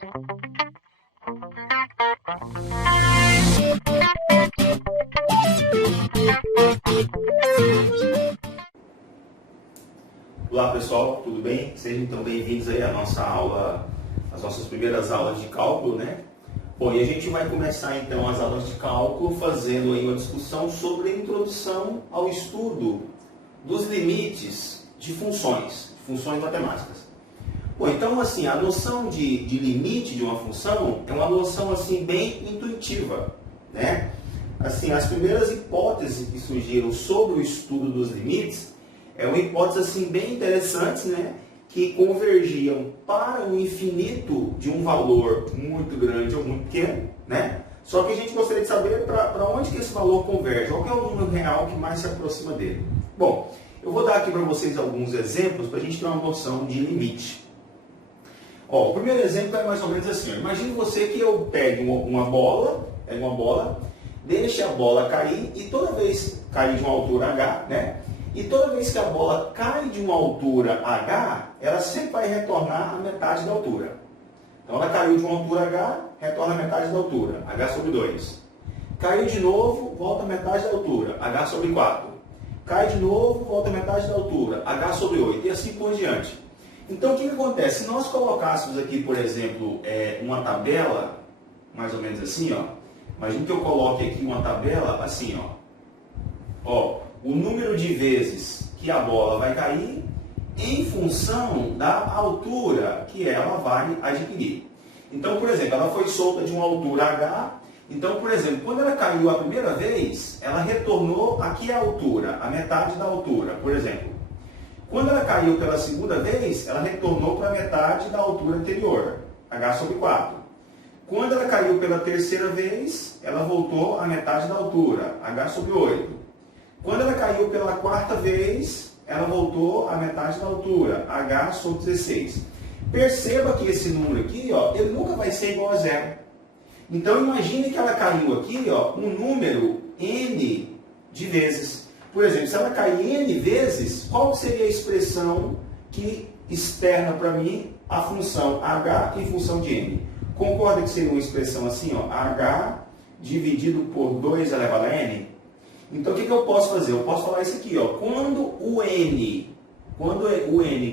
Olá pessoal, tudo bem? Sejam então bem-vindos aí à nossa aula, às nossas primeiras aulas de cálculo, né? Bom, e a gente vai começar então as aulas de cálculo fazendo aí uma discussão sobre a introdução ao estudo dos limites de funções matemáticas. Bom, então assim, a noção de limite de uma função é uma noção assim bem intuitiva, né? Assim, as primeiras hipóteses que surgiram sobre o estudo dos limites é uma hipótese assim bem interessante, né? Que convergiam para o infinito de um valor muito grande ou muito pequeno, né? Só que a gente gostaria de saber para onde que esse valor converge, qual que é o número real que mais se aproxima dele. Bom, eu vou dar aqui para vocês alguns exemplos para a gente ter uma noção de limite. Ó, o primeiro exemplo é mais ou menos assim. Imagine você que eu pegue uma bola, deixe a bola cair e toda vez cair de uma altura h, né? E toda vez que a bola cai de uma altura h, ela sempre vai retornar a metade da altura. Então ela caiu de uma altura h, retorna a metade da altura, h sobre 2. Caiu de novo, volta a metade da altura, h sobre 4. Cai de novo, volta a metade da altura, h sobre 8, e assim por diante. Então o que acontece? Se nós colocássemos aqui, por exemplo, uma tabela, mais ou menos assim, ó. Imagina que eu coloque aqui uma tabela assim, ó. O número de vezes que a bola vai cair em função da altura que ela vai adquirir. Então, por exemplo, ela foi solta de uma altura h. Então, por exemplo, quando ela caiu a primeira vez, ela retornou aqui a altura, a metade da altura, por exemplo. Quando ela caiu pela segunda vez, ela retornou para a metade da altura anterior, h sobre 4. Quando ela caiu pela terceira vez, ela voltou à metade da altura, h sobre 8. Quando ela caiu pela quarta vez, ela voltou à metade da altura, h sobre 16. Perceba que esse número aqui, ó, ele nunca vai ser igual a zero. Então, imagine que ela caiu aqui, ó, um número n de vezes. Por exemplo, se ela cair n vezes, qual seria a expressão que externa para mim a função h em função de n? Concorda que seria uma expressão assim, ó, h dividido por 2 elevado a n? Então, o que eu posso fazer? Eu posso falar isso aqui, ó. Quando o n,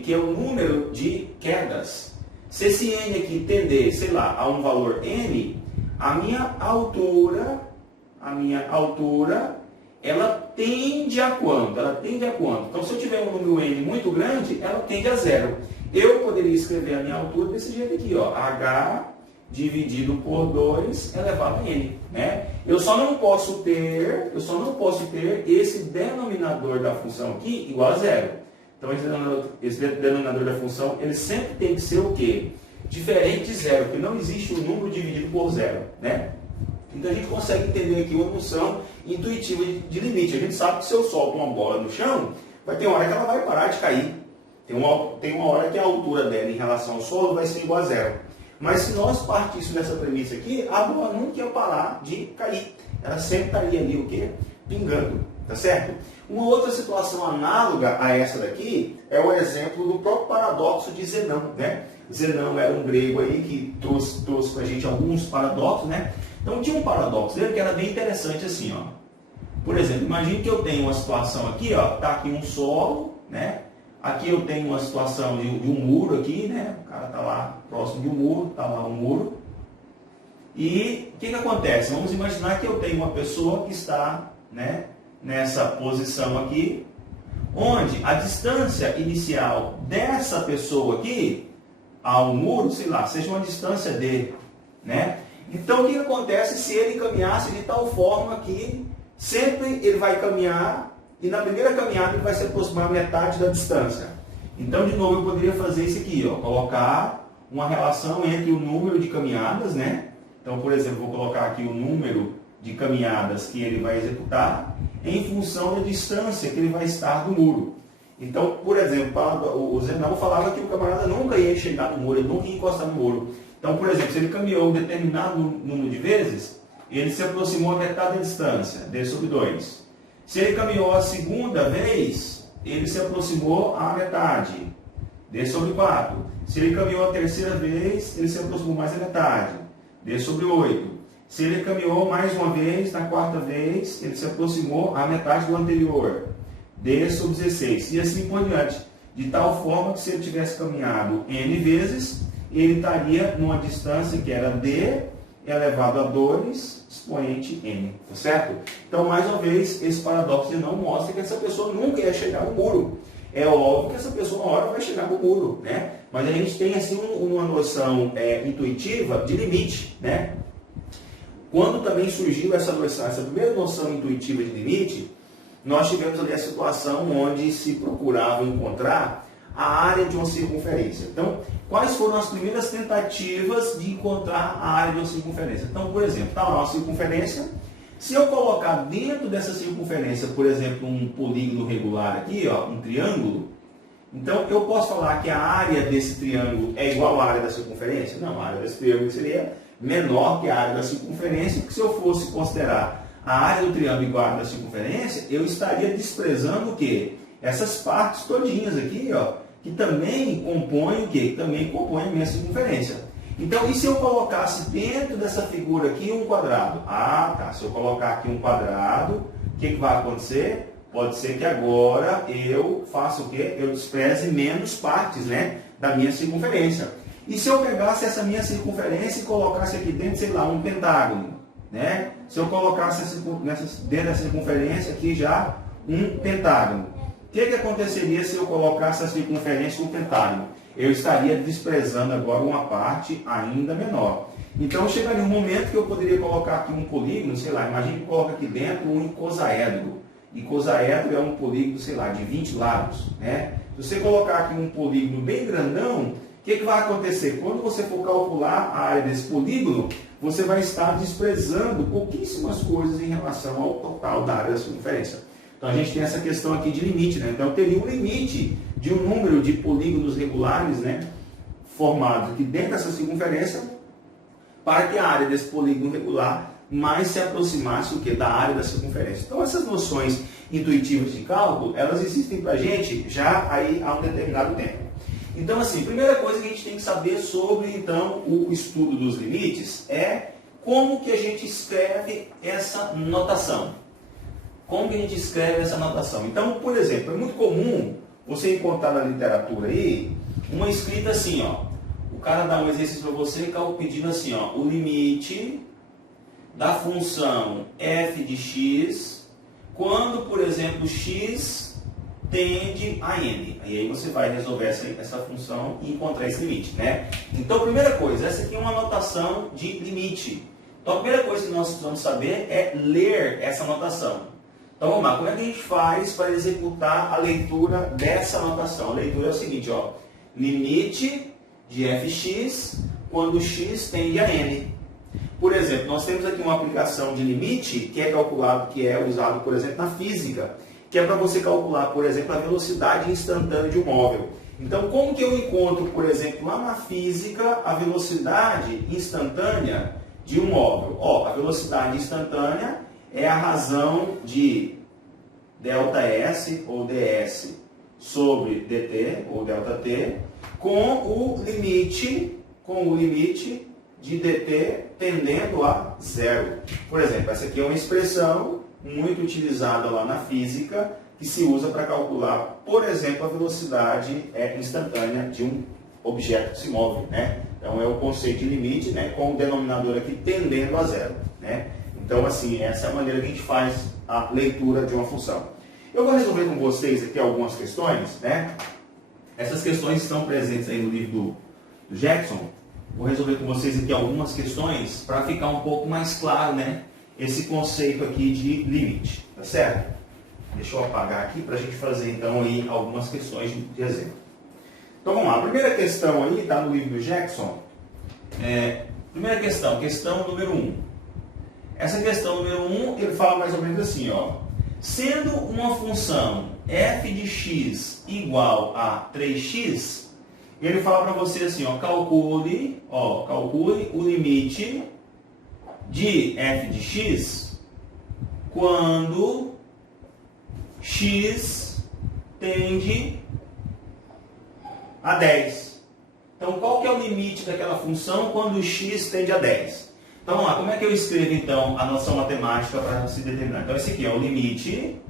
que é o número de quedas, se esse n aqui tender, sei lá, a um valor n, a minha altura, ela tende a quanto? Ela tende a quanto? Então, se eu tiver um número n muito grande, ela tende a zero. Eu poderia escrever a minha altura desse jeito aqui, ó. H dividido por 2 elevado a n, né? Eu só não posso ter esse denominador da função aqui igual a zero. Então, esse denominador da função, ele sempre tem que ser o quê? Diferente de zero, porque não existe um número dividido por zero, né? Então, a gente consegue entender aqui uma noção intuitiva de limite. A gente sabe que se eu solto uma bola no chão, vai ter uma hora que ela vai parar de cair. Tem uma hora que a altura dela em relação ao solo vai ser igual a zero. Mas se nós partíssemos dessa premissa aqui, a bola nunca ia parar de cair. Ela sempre estaria ali, o quê? Pingando, tá certo? Uma outra situação análoga a essa daqui é o exemplo do próprio paradoxo de Zenão, né? Zenão era um grego aí que trouxe para a gente alguns paradoxos, né? Então tinha um paradoxo dele que era bem interessante assim, ó. Por exemplo, imagine que eu tenho uma situação aqui, ó, tá aqui um solo, né? Aqui eu tenho uma situação de um muro aqui, né? O cara está lá próximo de um muro, está lá um muro. E o que acontece? Vamos imaginar que eu tenho uma pessoa que está, né, nessa posição aqui, onde a distância inicial dessa pessoa aqui ao muro, sei lá, seja uma distância d, né? Então o que acontece se ele caminhasse de tal forma que sempre ele vai caminhar e na primeira caminhada ele vai se aproximar metade da distância. Então, de novo, eu poderia fazer isso aqui, ó, colocar uma relação entre o número de caminhadas, né? Então, por exemplo, vou colocar aqui o número de caminhadas que ele vai executar em função da distância que ele vai estar do muro. Então, por exemplo, o Zenão falava que o camarada nunca ia chegar no muro, ele nunca ia encostar no muro. Então, por exemplo, se ele caminhou um determinado número de vezes, ele se aproximou a metade da distância, d sobre 2. Se ele caminhou a segunda vez, ele se aproximou à metade, d sobre 4. Se ele caminhou a terceira vez, ele se aproximou mais da metade. D sobre 8. Se ele caminhou mais uma vez, na quarta vez, ele se aproximou à metade do anterior. D sobre 16. E assim por diante. De tal forma que se ele tivesse caminhado N vezes, ele estaria numa distância que era D elevado a 2 expoente N. Tá certo? Então, mais uma vez, esse paradoxo não mostra que essa pessoa nunca ia chegar no muro. É óbvio que essa pessoa uma hora vai chegar no muro, né? Mas a gente tem assim uma noção intuitiva de limite, né? Quando também surgiu essa primeira noção intuitiva de limite, nós tivemos ali a situação onde se procurava encontrar a área de uma circunferência. Então, quais foram as primeiras tentativas de encontrar a área de uma circunferência? Então, por exemplo, está lá uma circunferência. Se eu colocar dentro dessa circunferência, por exemplo, um polígono regular aqui, ó, um triângulo, então eu posso falar que a área desse triângulo é igual à área da circunferência? Não, a área desse triângulo seria menor que a área da circunferência, porque se eu fosse considerar a área do triângulo igual à área da circunferência, eu estaria desprezando o quê? Essas partes todinhas aqui, ó, que também compõem o quê? Que também compõem a minha circunferência. Então, e se eu colocasse dentro dessa figura aqui um quadrado? Ah, tá. Se eu colocar aqui um quadrado, o que vai acontecer? Pode ser que agora eu faça o quê? Eu despreze menos partes, né, da minha circunferência. E se eu pegasse essa minha circunferência e colocasse aqui dentro, sei lá, um pentágono, né? Se eu colocasse dentro da circunferência aqui já um pentágono. O que aconteceria se eu colocasse a circunferência no pentágono? Eu estaria desprezando agora uma parte ainda menor. Então chegaria um momento que eu poderia colocar aqui um polígono, sei lá, imagine que coloca aqui dentro um icosaedro. Icosaedro é um polígono, sei lá, de 20 lados, né? Se você colocar aqui um polígono bem grandão, o que vai acontecer? Quando você for calcular a área desse polígono, você vai estar desprezando pouquíssimas coisas em relação ao total da área da circunferência. Então a gente tem essa questão aqui de limite, né? Então teria um limite de um número de polígonos regulares, né, formados aqui dentro dessa circunferência, para que a área desse polígono regular mais se aproximasse o que? Da área da circunferência. Então essas noções intuitivas de cálculo, elas existem para a gente já aí há um determinado tempo. Então assim, primeira coisa que a gente tem que saber sobre então o estudo dos limites é como que a gente escreve essa notação. Como que a gente escreve essa notação? Então, por exemplo, é muito comum você encontrar na literatura aí uma escrita assim, ó. O cara dá um exercício para você pedindo assim, ó, o limite da função f de x quando, por exemplo, x tende a n. E aí você vai resolver essa função e encontrar esse limite, né? Então, primeira coisa, essa aqui é uma notação de limite. Então, a primeira coisa que nós precisamos saber é ler essa notação. Então vamos lá, como é que a gente faz para executar a leitura dessa notação? A leitura é o seguinte, ó, limite de fx quando x tende a n. Por exemplo, nós temos aqui uma aplicação de limite que é calculado, que é usado, por exemplo, na física, que é para você calcular, por exemplo, a velocidade instantânea de um móvel. Então, como que eu encontro, por exemplo, lá na física, a velocidade instantânea de um móvel? Ó, a velocidade instantânea é a razão de ΔS ou ds sobre dt ou ΔT com o limite de dt tendendo a zero. Por exemplo, essa aqui é uma expressão muito utilizada lá na física que se usa para calcular, por exemplo, a velocidade instantânea de um objeto que se move, né? Então é o conceito de limite, né, com o denominador aqui tendendo a zero, né? Então, assim, essa é a maneira que a gente faz a leitura de uma função. Eu vou resolver com vocês aqui algumas questões, né? Essas questões estão presentes aí no livro do Jackson. Vou resolver com vocês aqui algumas questões para ficar um pouco mais claro, né, esse conceito aqui de limite, tá certo? Deixa eu apagar aqui para a gente fazer, então, aí algumas questões de exemplo. Então, vamos lá. A primeira questão aí está no livro do Jackson. Primeira questão, questão número 1. Essa questão número 1, ele fala mais ou menos assim, ó. Sendo uma função f de x igual a 3x, ele fala para você assim, ó, calcule o limite de f de x quando x tende a 10. Então, qual que é o limite daquela função quando o x tende a 10? Então, vamos lá, como é que eu escrevo, então, a noção matemática para se determinar? Então, esse aqui é o limite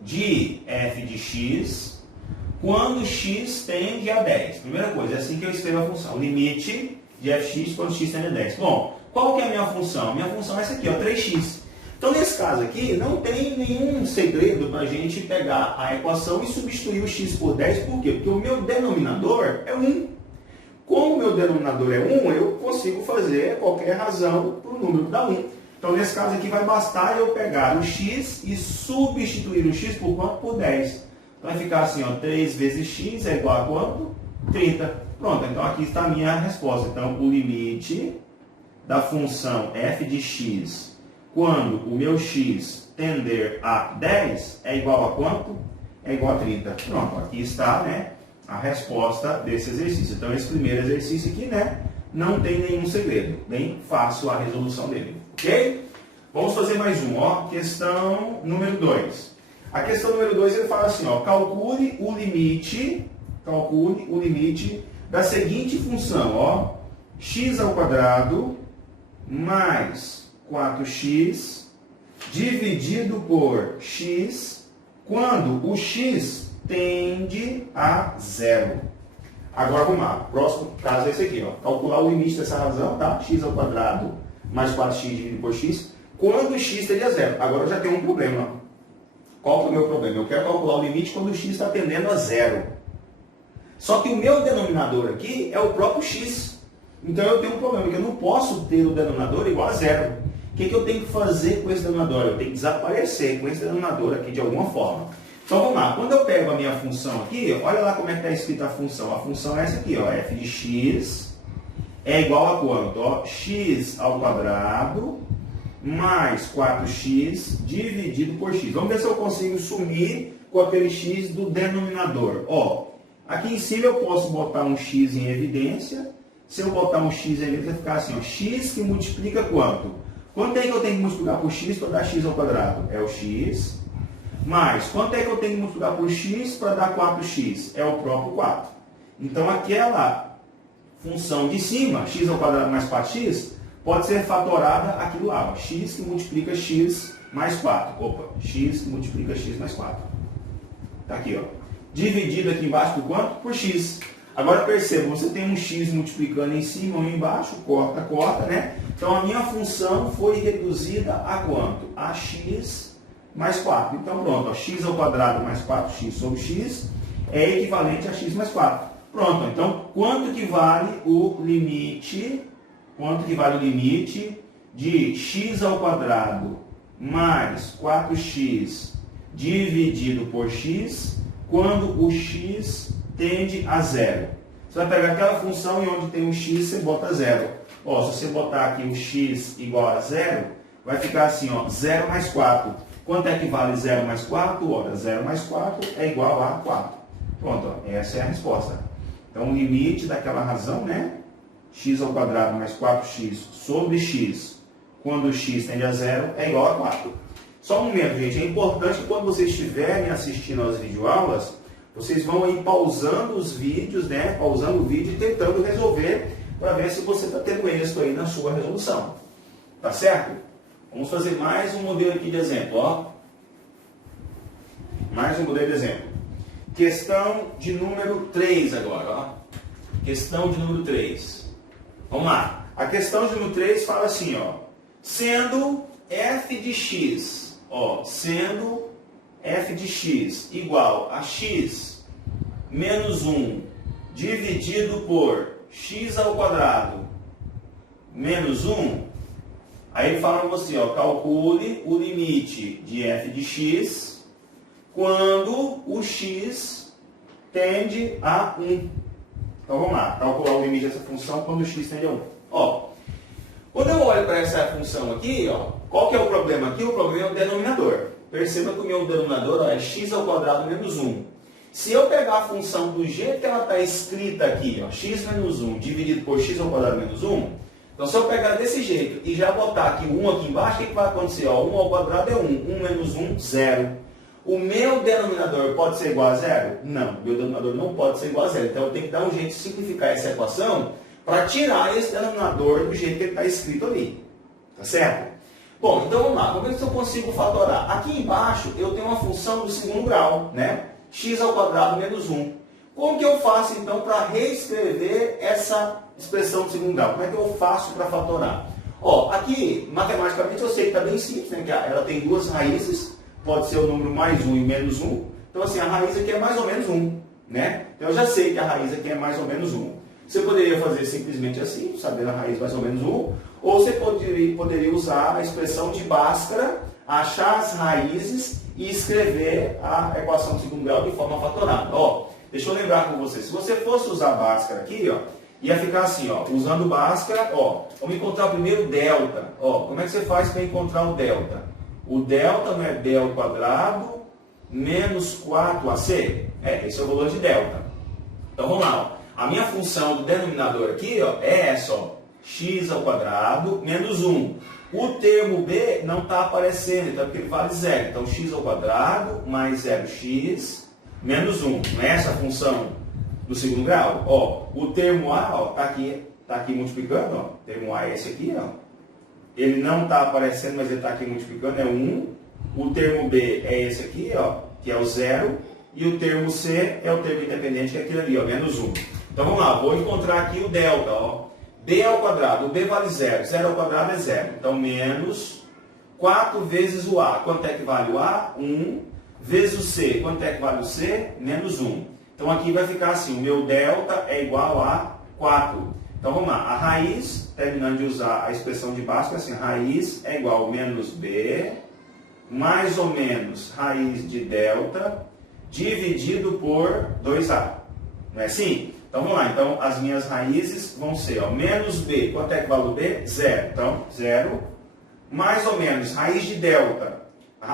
de f de x quando x tende a 10. Primeira coisa, é assim que eu escrevo a função. Limite de fx quando x tende a 10. Bom, qual que é a minha função? Minha função é essa aqui, ó, 3x. Então, nesse caso aqui, não tem nenhum segredo para a gente pegar a equação e substituir o x por 10. Por quê? Porque o meu denominador é 1. Como o meu denominador é 1, eu consigo fazer qualquer razão para o número que dá 1. Então, nesse caso aqui, vai bastar eu pegar o x e substituir o x por quanto? Por 10. Então, vai ficar assim, ó, 3 vezes x é igual a quanto? 30. Pronto, então aqui está a minha resposta. Então, o limite da função f de x quando o meu x tender a 10 é igual a quanto? É igual a 30. Pronto, aqui está, né, a resposta desse exercício. Então, esse primeiro exercício aqui, né, não tem nenhum segredo. Bem fácil a resolução dele. Ok? Vamos fazer mais um, ó. Questão número 2. A questão número 2, ele fala assim, ó, calcule o limite da seguinte função, ó, x ao quadrado mais 4x dividido por x quando o x tende a 0. Agora vamos lá, o próximo caso é esse aqui, ó. Calcular o limite dessa razão, tá? X ao quadrado mais 4x dividido por x quando o x tende a 0. Agora eu já tenho um problema. Qual que é o meu problema? Eu quero calcular o limite quando o x está tendendo a 0. Só que o meu denominador aqui é o próprio x. Então eu tenho um problema, porque eu não posso ter o denominador igual a 0. O que eu tenho que fazer com esse denominador? Eu tenho que desaparecer com esse denominador aqui de alguma forma. Então vamos lá, quando eu pego a minha função aqui, olha lá como é que está escrita a função. A função é essa aqui, ó, f de x é igual a quanto? Ó, x ao quadrado mais 4x dividido por x. Vamos ver se eu consigo sumir com aquele x do denominador. Ó, aqui em cima eu posso botar um x em evidência. Se eu botar um x em evidência, vai ficar assim, ó, x que multiplica quanto? Quanto é que eu tenho que multiplicar por x para dar x ao quadrado? É o x. Mais, quanto é que eu tenho que multiplicar por x para dar 4x? É o próprio 4. Então, aquela função de cima, x ao quadrado mais 4x, pode ser fatorada aquilo lá, ó, x que multiplica x mais 4. Opa, x que multiplica x mais 4. Está aqui, ó. Dividido aqui embaixo por quanto? Por x. Agora perceba, você tem um x multiplicando em cima ou embaixo, corta, né? Então a minha função foi reduzida a quanto? A x mais 4. Então pronto, ó, x ao quadrado mais 4x sobre x é equivalente a x mais 4. Pronto, então quanto que vale o limite? Quanto que vale o limite de x ao quadrado mais 4x dividido por x quando o x tende a 0. Você vai pegar aquela função e onde tem um x, você bota 0. Ó, se você botar aqui o x igual a 0, vai ficar assim, ó, 0 mais 4. Quanto é que vale 0 mais 4? Ora, 0 mais 4 é igual a 4. Pronto, ó, essa é a resposta. Então, o limite daquela razão, né? X ao quadrado mais 4x sobre x, quando o x tende a 0, é igual a 4. Só um momento, gente. É importante que quando vocês estiverem assistindo às videoaulas, vocês vão aí pausando os vídeos, né? Pausando o vídeo e tentando resolver para ver se você está tendo êxito aí na sua resolução. Tá certo? Vamos fazer mais um modelo aqui de exemplo, ó. Mais um modelo de exemplo. Questão de número 3 agora, ó. Questão de número 3. Vamos lá. A questão de número 3 fala assim, ó. Sendo f de x, ó, sendo f de x igual a x menos 1 dividido por x ao quadrado menos 1, aí ele fala para você, ó, calcule o limite de f de x quando o x tende a 1. Então vamos lá, calcular o limite dessa função quando o x tende a 1. Ó, quando eu olho para essa função aqui, ó, qual que é o problema aqui? O problema é o denominador. Perceba que o meu denominador, ó, é x ao quadrado menos 1. Se eu pegar a função do jeito que ela está escrita aqui, ó, x menos 1 dividido por x ao quadrado menos 1, então se eu pegar desse jeito e já botar aqui o 1 aqui embaixo, o que vai acontecer? Ó, 1 ao quadrado é 1. 1 menos 1, 0. O meu denominador pode ser igual a zero? Não, meu denominador não pode ser igual a zero. Então eu tenho que dar um jeito de simplificar essa equação para tirar esse denominador do jeito que ele está escrito ali. Tá certo? Bom, então vamos lá. Como é que eu consigo fatorar? Aqui embaixo eu tenho uma função do segundo grau, né? X ao quadrado menos 1. Como que eu faço então para reescrever essa expressão do segundo grau? Como é que eu faço para fatorar? Ó, aqui, matematicamente eu sei que está bem simples, né? Que ela tem duas raízes, pode ser o número mais 1 e menos 1. Então assim, a raiz aqui é mais ou menos 1, né? Então eu já sei que a raiz aqui é mais ou menos 1. Você poderia fazer simplesmente assim, sabendo a raiz mais ou menos 1, ou você poderia usar a expressão de Bhaskara, achar as raízes e escrever a equação de segundo grau de forma fatorada. Ó, deixa eu lembrar com você, se você fosse usar Bhaskara aqui, ó, ia ficar assim, ó, usando Bhaskara, ó, vamos encontrar primeiro o delta. Ó, como é que você faz para encontrar o delta? O delta não é d ao quadrado menos 4ac? Esse é o valor de delta. Então vamos lá, ó. A minha função do denominador aqui, ó, é essa, ó, x ao quadrado menos 1. O termo b não está aparecendo, então porque ele vale zero. Então x ao quadrado mais 0x menos 1. Não é essa a função do segundo grau? Ó, o termo a está aqui multiplicando. Ó, o termo a é esse aqui. Ó. Ele não está aparecendo, mas ele está aqui multiplicando, é 1. O termo b é esse aqui, ó, que é o 0. E o termo c é o termo independente, que é aquele ali, ó, menos 1. Então vamos lá, vou encontrar aqui o delta. Ó. b ao quadrado, o b vale 0. 0 ao quadrado é 0. Então menos 4 vezes o a. Quanto é que vale o a? 1. Vezes o c. Quanto é que vale o c? Menos 1. Então aqui vai ficar assim, o meu delta é igual a 4. Então vamos lá, a raiz, terminando de usar a expressão de Bhaskara, assim, raiz é igual a menos b, mais ou menos raiz de delta, dividido por 2a. Não é assim? Então vamos lá, então as minhas raízes vão ser, ó, menos b, quanto é que vale o b? 0. Então 0, mais ou menos raiz de delta,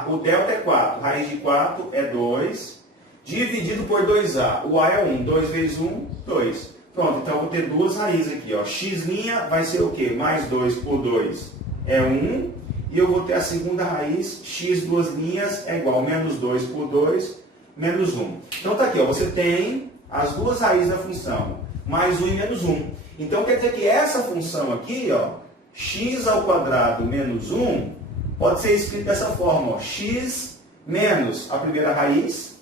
o delta é 4, raiz de 4 é 2, dividido por 2a, o a é 1, 2 vezes 1, 2. Pronto, então eu vou ter duas raízes aqui, ó, x' vai ser o quê? Mais 2 por 2 é 1, e eu vou ter a segunda raiz, x duas linhas é igual a menos 2 por 2, menos 1. Então tá aqui, ó, você tem as duas raízes da função, mais 1 e menos 1. Então quer dizer que essa função aqui, ó, x ao quadrado menos 1, pode ser escrito dessa forma, ó, x menos a primeira raiz,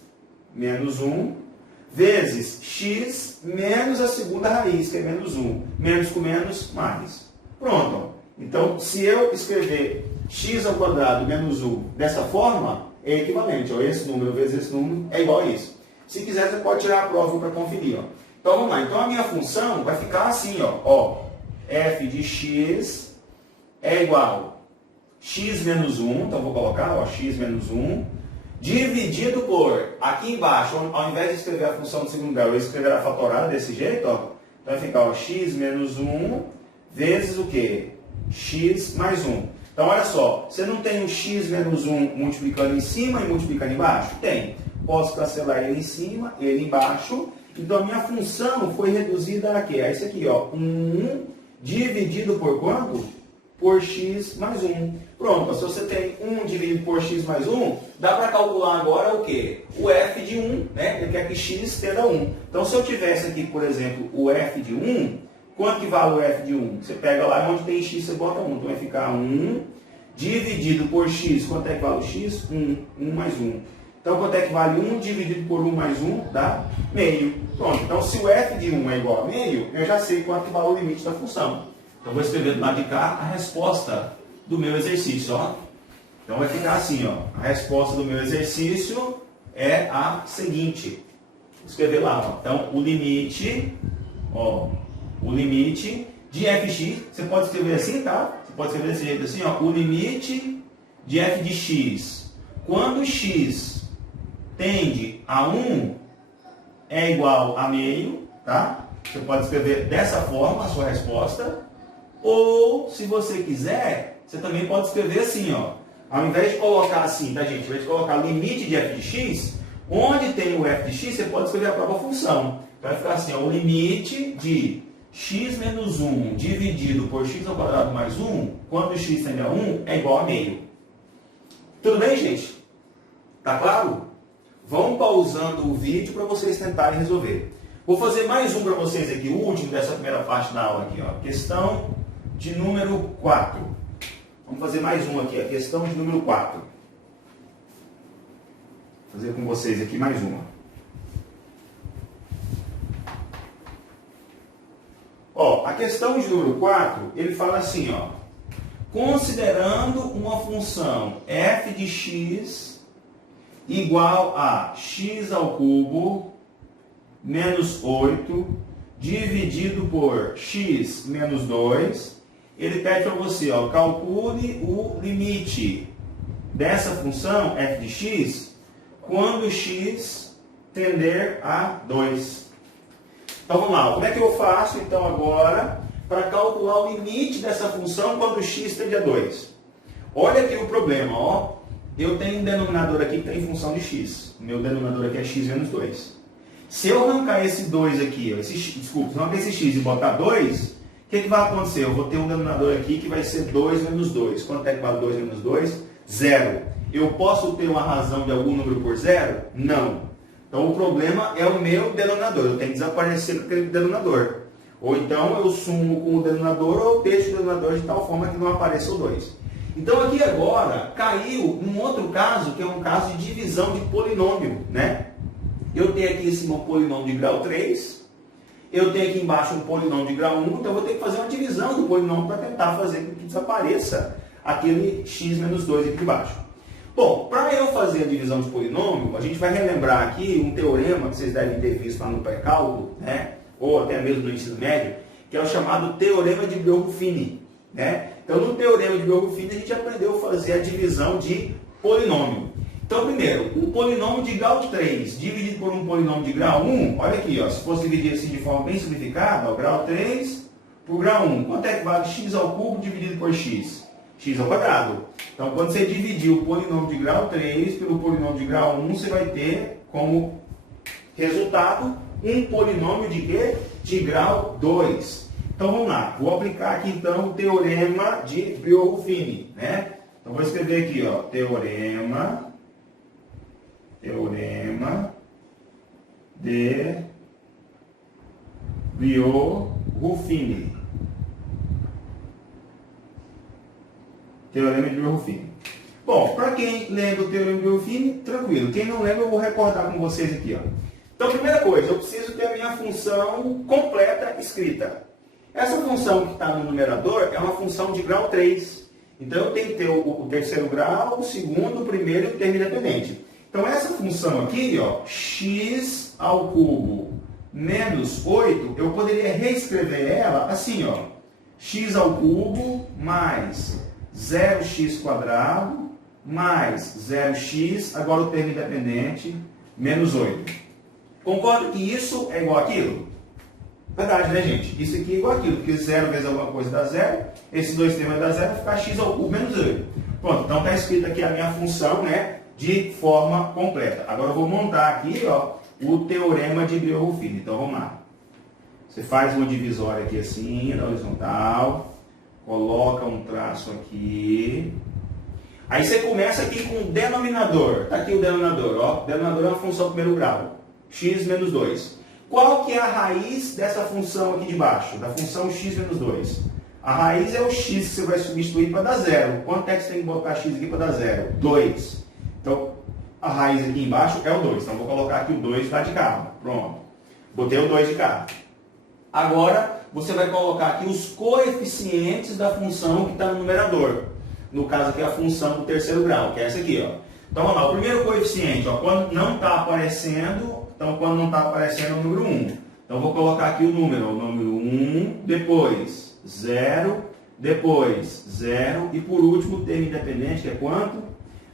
menos 1, vezes x menos a segunda raiz, que é menos 1. Menos com menos, mais. Pronto. Ó. Então, se eu escrever x ao quadrado menos 1 dessa forma, é equivalente. Ó, esse número vezes esse número é igual a isso. Se quiser, você pode tirar a prova para conferir. Ó. Então, vamos lá. Então, a minha função vai ficar assim. Ó, f de x é igual a x menos 1. Então, vou colocar ó, x menos 1. Dividido por, aqui embaixo, ao invés de escrever a função do segundo grau, eu escrever a fatorada desse jeito. Ó. Então, vai ficar ó, x menos 1 vezes o quê? X mais 1. Então, olha só. Você não tem o x menos 1 multiplicando em cima e multiplicando embaixo? Tem. Posso cancelar ele em cima, ele embaixo. Então, a minha função foi reduzida a quê? A esse aqui, ó. 1 dividido por quanto? Por x mais 1. Pronto, se você tem 1 dividido por x mais 1, dá para calcular agora o quê? O f de 1, né? Ele quer que x tenda 1. Então, se eu tivesse aqui, por exemplo, o f de 1, quanto que vale o f de 1? Você pega lá onde tem x, você bota 1. Então, vai ficar 1 dividido por x. Quanto é que vale o x? 1. 1 mais 1. Então, quanto é que vale 1 dividido por 1 mais 1? Dá meio. Pronto. Então, se o f de 1 é igual a meio, eu já sei quanto que vale o limite da função. Então, vou escrever do lado de cá a resposta do meu exercício. Ó. Então, vai ficar assim. Ó. A resposta do meu exercício é a seguinte. Vou escrever lá. Ó. Então, o limite de fx, você pode escrever assim, tá? Você pode escrever desse jeito assim. Ó. O limite de f de x, quando x tende a 1, é igual a meio, tá? Você pode escrever dessa forma a sua resposta. Ou, se você quiser, você também pode escrever assim, ó. Ao invés de colocar assim, tá, gente? Ao invés de colocar limite de f de x, onde tem o f de x, você pode escrever a própria função. Então, vai ficar assim, ó, o limite de x menos 1 dividido por x ao quadrado mais 1, quando x tende a 1, é igual a meio. Tudo bem, gente? Tá claro? Vão pausando o vídeo para vocês tentarem resolver. Vou fazer mais um para vocês aqui, o último dessa primeira parte da aula aqui, ó. Questão de número 4. Vamos fazer mais um aqui, a questão de número 4. Vou fazer com vocês aqui mais uma. Ó, a questão de número 4, ele fala assim, ó. Considerando uma função f de x igual a x ao cubo menos 8 dividido por x menos 2, ele pede para você, ó, calcule o limite dessa função f de x quando x tender a 2. Então vamos lá, como é que eu faço então agora para calcular o limite dessa função quando x tende a 2? Olha aqui o problema, ó. Eu tenho um denominador aqui que tem função de x. O meu denominador aqui é x menos 2. Se eu arrancar esse 2 aqui, ó, desculpa, arrancar esse x e botar 2, o que vai acontecer? Eu vou ter um denominador aqui que vai ser 2 menos 2. Quanto é que vale 2 menos 2? 0. Eu posso ter uma razão de algum número por 0? Não. Então o problema é o meu denominador. Eu tenho que desaparecer com aquele denominador. Ou então eu sumo com o denominador ou eu deixo o denominador de tal forma que não apareça o 2. Então aqui agora caiu um outro caso, que é um caso de divisão de polinômio, né? Eu tenho aqui em cima um polinômio de grau 3, eu tenho aqui embaixo um polinômio de grau 1, então eu vou ter que fazer uma divisão do polinômio para tentar fazer com que desapareça aquele x menos 2 aqui embaixo. Bom, para eu fazer a divisão de polinômio, a gente vai relembrar aqui um teorema que vocês devem ter visto lá no pré-cálculo, né? Ou até mesmo no ensino médio, que é o chamado Teorema de Breuil-Fini, né? Então, no Teorema de Breuil-Fini, a gente aprendeu a fazer a divisão de polinômio. Então, primeiro, um polinômio de grau 3 dividido por um polinômio de grau 1, olha aqui, ó, se fosse dividir assim de forma bem simplificada, ó, grau 3 por grau 1, quanto é que vale x ao cubo dividido por x? X ao quadrado. Então, quando você dividir o polinômio de grau 3 pelo polinômio de grau 1, você vai ter como resultado um polinômio de quê? De grau 2. Então vamos lá, vou aplicar aqui então o teorema de Breuil-Fini, né? Então vou escrever aqui, ó, teorema de Breuil-Fini. Teorema de Breuil-Fini. Bom, para quem lembra o teorema de Breuil-Fini, tranquilo. Quem não lembra, eu vou recordar com vocês aqui, ó. Então, primeira coisa, eu preciso ter a minha função completa escrita. Essa função que está no numerador é uma função de grau 3. Então, eu tenho que ter o terceiro grau, o segundo, o primeiro e o termo independente. Então, essa função aqui, ó, x ao cubo menos 8, eu poderia reescrever ela assim, ó, x ao cubo mais 0x quadrado mais 0x, agora o termo independente, menos 8. Concorda que isso é igual àquilo? Verdade, né, gente? Isso aqui é igual àquilo, porque 0 vezes alguma coisa dá 0, esses dois termos dá 0, vai ficar x ao cubo menos 8. Pronto, então está escrito aqui a minha função, né, de forma completa. Agora eu vou montar aqui, ó, o teorema de Breuil-Fini. Então vamos lá. Você faz uma divisória aqui assim, na horizontal, coloca um traço aqui. Aí você começa aqui com o denominador. Está aqui o denominador, ó. O denominador é uma função primeiro grau, x menos 2. Qual que é a raiz dessa função aqui de baixo? Da função x menos 2. A raiz é o x que você vai substituir para dar 0. Quanto é que você tem que botar x aqui para dar 0? 2. Então, a raiz aqui embaixo é o 2. Então, vou colocar aqui o 2 lá de cá. Pronto. Botei o 2 de cá. Agora, você vai colocar aqui os coeficientes da função que está no numerador. No caso aqui, a função do terceiro grau, que é essa aqui, ó. Então, vamos lá. O primeiro coeficiente, ó, quando não está aparecendo... Então, quando não está aparecendo, é o número 1. Então, vou colocar aqui o número 1, depois 0, depois 0, e por último, o termo independente, que é quanto?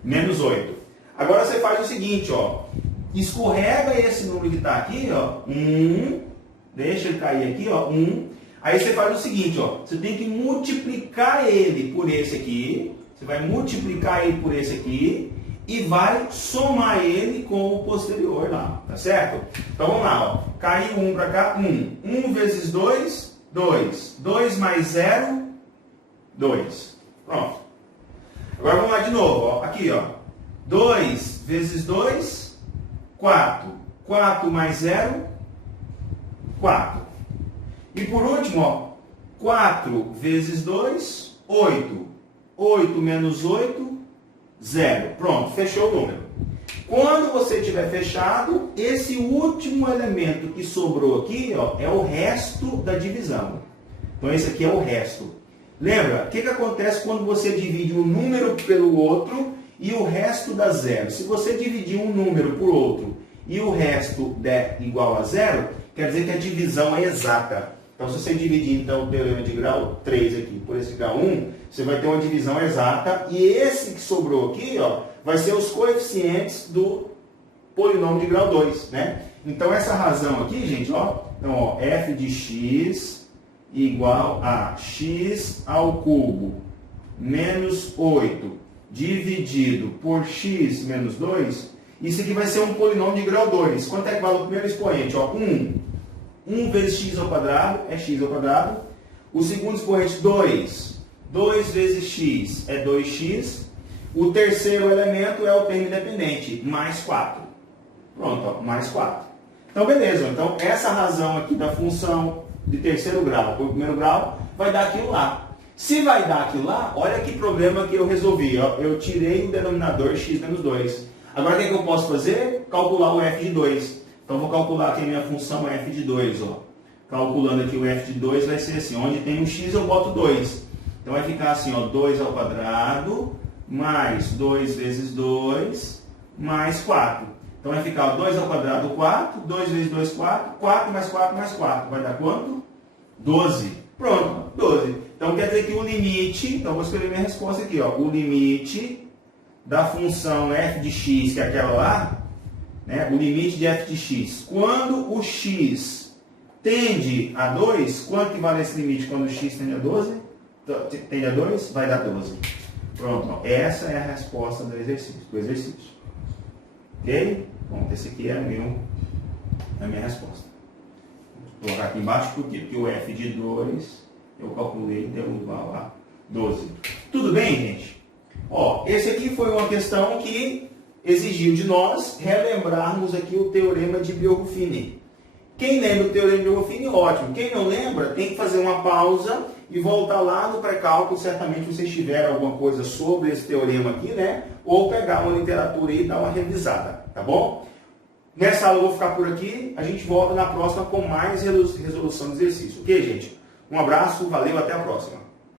Menos 8. Agora, você faz o seguinte, ó. Escorrega esse número que está aqui, ó, 1, deixa ele cair aqui, ó, 1. Aí, você faz o seguinte, ó. Você tem que multiplicar ele por esse aqui. Você vai multiplicar ele por esse aqui. E vai somar ele com o posterior lá, tá certo? Então vamos lá, ó. Caiu 1 para cá, 1. 1 vezes 2, 2. 2 mais 0, 2. Pronto. Agora vamos lá de novo, ó. Aqui, ó. 2 vezes 2, 4. 4 mais 0, 4. E por último, ó, 4 vezes 2, 8. 8 menos 8, 0. Pronto, fechou o número. Quando você tiver fechado, esse último elemento que sobrou aqui, ó, é o resto da divisão. Então esse aqui é o resto. Lembra, o que acontece quando você divide um número pelo outro e o resto dá zero? Se você dividir um número por outro e o resto der igual a zero, quer dizer que a divisão é exata. Então, se você dividir então, o teorema de grau 3 aqui por esse grau 1, você vai ter uma divisão exata. E esse que sobrou aqui, ó, vai ser os coeficientes do polinômio de grau 2. Né? Então, essa razão aqui, gente, ó, então, ó, f de x igual a x ao cubo menos 8 dividido por x menos 2, isso aqui vai ser um polinômio de grau 2. Quanto é que vale o primeiro expoente? Ó, 1. 1 vezes x ao quadrado é x ao quadrado. O segundo expoente, 2. 2 vezes x é 2x. O terceiro elemento é o termo independente, mais 4. Pronto, ó, mais 4. Então, beleza. Então, essa razão aqui da função de terceiro grau por primeiro grau vai dar aquilo lá. Se vai dar aquilo lá, olha que problema que eu resolvi. Ó. Eu tirei o denominador x menos 2. Agora, o que eu posso fazer? Calcular o f de 2. Então, vou calcular aqui a minha função f de 2. Ó. Calculando aqui o f de 2 vai ser assim. Onde tem um x, eu boto 2. Então, vai ficar assim, ó, 2 ao quadrado, mais 2 vezes 2, mais 4. Então, vai ficar ó, 2 ao quadrado, 4. 2 vezes 2, 4. 4 mais 4 mais 4. Vai dar quanto? 12. Pronto, 12. Então, quer dizer que o limite... Então, vou escrever minha resposta aqui. Ó, o limite da função f de x, que é aquela lá, né, o limite de f de x, quando o x tende a 2, quanto que vale esse limite quando o x tende a 12? Tende a 2? Vai dar 12. Pronto, ó, essa é a resposta do exercício. Ok? Bom, esse aqui é a minha resposta. Vou colocar aqui embaixo, por quê? Porque o f de 2, eu calculei, deu igual a 12. Tudo bem, gente? Ó, esse aqui foi uma questão que exigiu de nós relembrarmos aqui o teorema de Biot-Ruffini. Quem lembra o teorema de Biot-Ruffini, ótimo. Quem não lembra, tem que fazer uma pausa e voltar lá no pré-cálculo. Certamente vocês tiveram alguma coisa sobre esse teorema aqui, né? Ou pegar uma literatura e dar uma revisada, tá bom? Nessa aula eu vou ficar por aqui. A gente volta na próxima com mais resolução de exercício. Ok, gente? Um abraço, valeu, até a próxima.